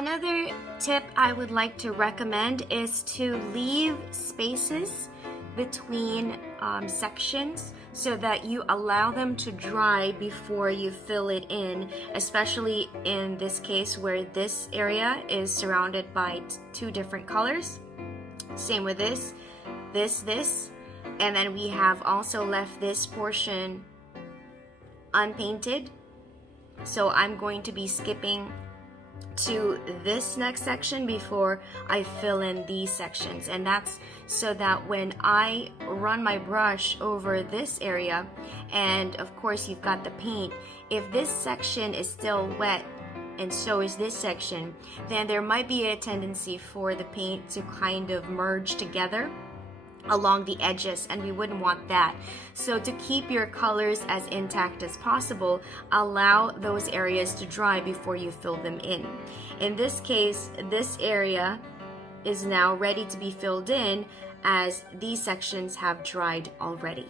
Another tip I would like to recommend is to leave spaces between sections so that you allow them to dry before you fill it in, especially in this case where this area is surrounded by two different colors. Same with this, and then we have also left this portion unpainted. So I'm going to be skipping to this next section before I fill in these sections, and that's so that when I run my brush over this area, and of course you've got the paint, if this section is still wet and so is this section, then there might be a tendency for the paint to kind of merge together along the edges, and we wouldn't want that. So to keep your colors as intact as possible, allow those areas to dry before you fill them in. In this case, this area is now ready to be filled in as these sections have dried already.